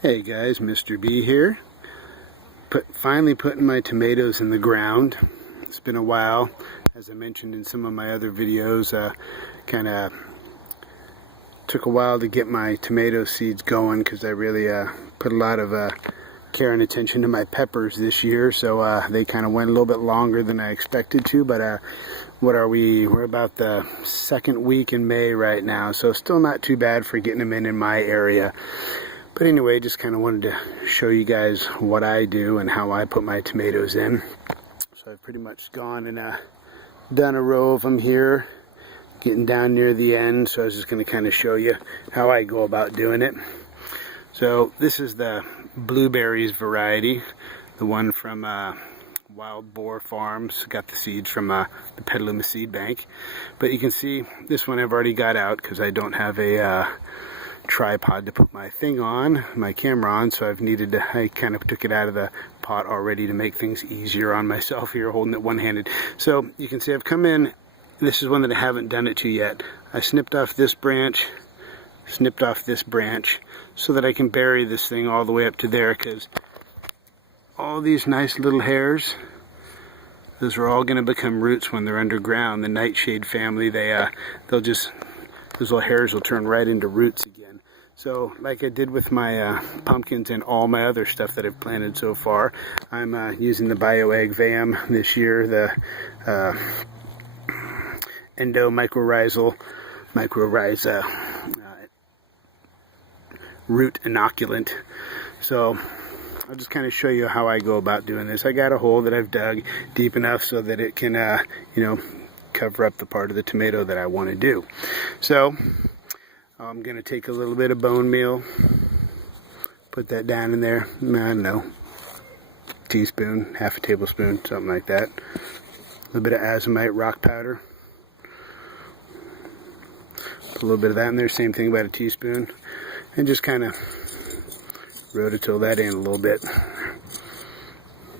Hey guys, Mr. B here. Finally putting my tomatoes in the ground. It's been a while. As I mentioned in some of my other videos, kind of took a while to get my tomato seeds going because I really put a lot of care and attention to my peppers this year, so they kind of went a little bit longer than I expected to, but what are we? We're about the second week in May right now, so still not too bad for getting them in my area. But anyway, just kind of wanted to show you guys what I do and how I put my tomatoes in. So I've pretty much gone and done a row of them here, getting down near the end. So I was just going to kind of show you how I go about doing it. So this is the blueberries variety, the one from Wild Boar Farms. Got the seeds from the Petaluma Seed Bank. But you can see this one I've already got out because I don't have a tripod to put my thing on, my camera on, so I kind of took it out of the pot already to make things easier on myself here, holding it one-handed. So you can see I've come in, this is one that I haven't done it to yet. I snipped off this branch, so that I can bury this thing all the way up to there, because all these nice little hairs, those are all going to become roots when they're underground. The nightshade family, those little hairs will turn right into roots again. So like I did with my pumpkins and all my other stuff that I've planted so far, I'm using the BioAg VAM this year, the Endo mycorrhiza root inoculant. So I'll just kind of show you how I go about doing this. I got a hole that I've dug deep enough so that it can cover up the part of the tomato that I want to do. So I'm going to take a little bit of bone meal, put that down in there, I don't know, teaspoon, half a tablespoon, something like that. A little bit of azomite rock powder. Put a little bit of that in there, same thing, about a teaspoon. And just kind of rototill that in a little bit.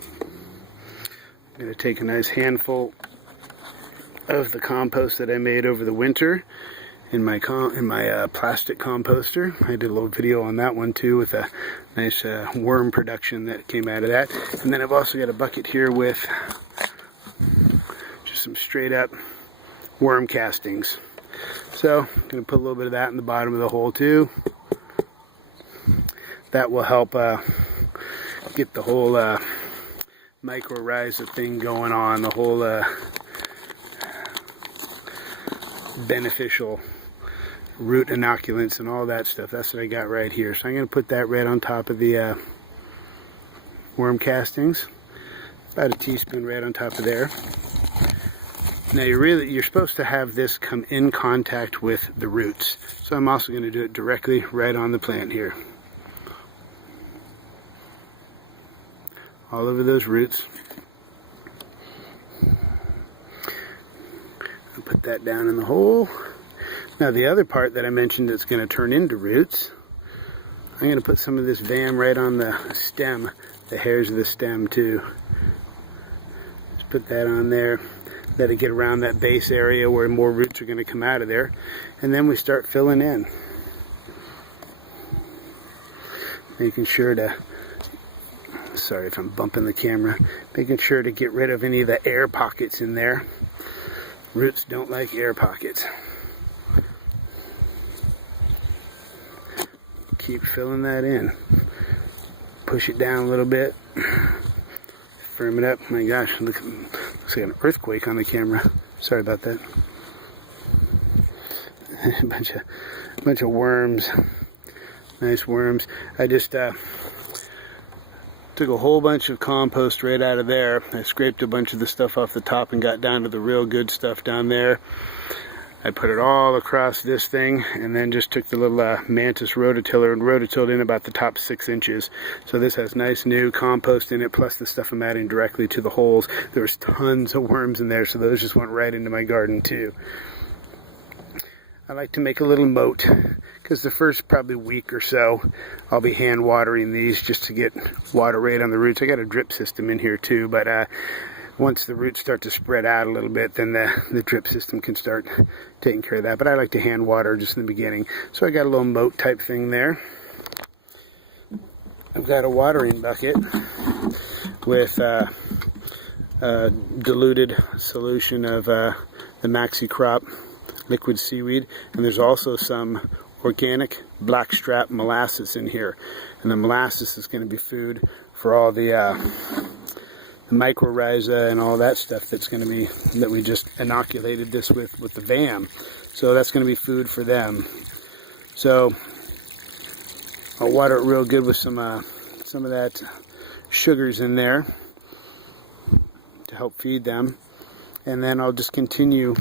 I'm going to take a nice handful of the compost that I made over the winter in my plastic composter. I did a little video on that one too, with a nice worm production that came out of that. And then I've also got a bucket here with just some straight up worm castings. So I'm going to put a little bit of that in the bottom of the hole too. That will help get the whole mycorrhiza thing going on, the whole beneficial root inoculants and all that stuff. That's what I got right here. So I'm going to put that right on top of the worm castings. About a teaspoon right on top of there. Now you're supposed to have this come in contact with the roots. So I'm also going to do it directly right on the plant here. All over those roots. I'll put that down in the hole. Now the other part that I mentioned that's going to turn into roots, I'm going to put some of this VAM right on the stem, the hairs of the stem too. Just put that on there. Let it get around that base area where more roots are going to come out of there. And then we start filling in. Making sure to, sorry if I'm bumping the camera, making sure to get rid of any of the air pockets in there. Roots don't like air pockets. Keep filling that in. Push it down a little bit. Firm it up. My gosh, looks like an earthquake on the camera. Sorry about that. a bunch of worms. Nice worms. I just took a whole bunch of compost right out of there. I scraped a bunch of the stuff off the top and got down to the real good stuff down there. I put it all across this thing and then just took the little Mantis rototiller and rototilled in about the top 6 inches. So this has nice new compost in it, plus the stuff I'm adding directly to the holes. There's tons of worms in there, so those just went right into my garden too. I like to make a little moat, because the first probably week or so I'll be hand watering these just to get water right on the roots. I got a drip system in here too, but once the roots start to spread out a little bit, then the drip system can start taking care of that. But I like to hand water just in the beginning. So I got a little moat type thing there. I've got a watering bucket with diluted solution of the Maxi Crop liquid seaweed, and there's also some organic blackstrap molasses in here, and the molasses is going to be food for all the mycorrhiza and all that stuff that's going to be, that we just inoculated this with the VAM. So that's going to be food for them. So I'll water it real good with some of that sugars in there to help feed them, and then I'll just continue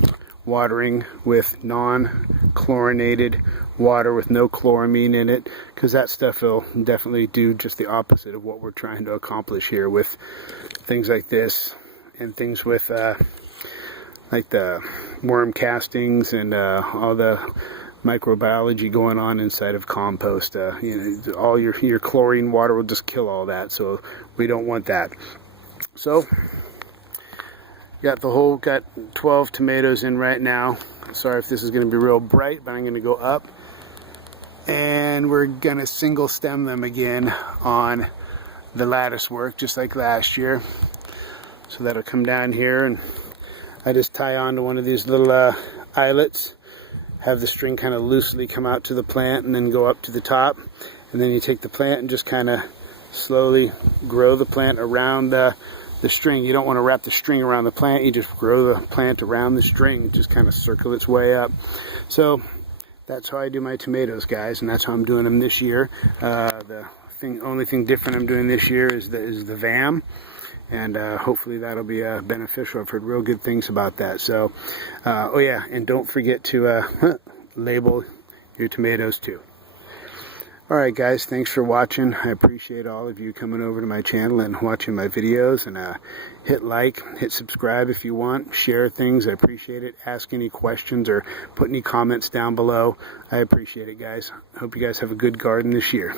watering with non-chlorinated water with no chloramine in it, because that stuff will definitely do just the opposite of what we're trying to accomplish here with things like this, and things with like the worm castings and all the microbiology going on inside of compost. You know, all your chlorine water will just kill all that, so we don't want that. So got 12 tomatoes in right now. Sorry if this is going to be real bright, but I'm going to go up and we're going to single stem them again on the lattice work, just like last year. So that'll come down here, and I just tie onto one of these little eyelets, have the string kind of loosely come out to the plant and then go up to the top, and then you take the plant and just kind of slowly grow the plant around the string. You don't want to wrap the string around the plant, you just grow the plant around the string, just kind of circle its way up. So that's how I do my tomatoes, guys, and that's how I'm doing them this year. Only thing different I'm doing this year is the VAM, and hopefully that'll be beneficial. I've heard real good things about that. So oh yeah, and don't forget to label your tomatoes too. Alright guys, thanks for watching. I appreciate all of you coming over to my channel and watching my videos, and hit like, hit subscribe if you want, share things, I appreciate it. Ask any questions or put any comments down below. I appreciate it, guys. Hope you guys have a good garden this year.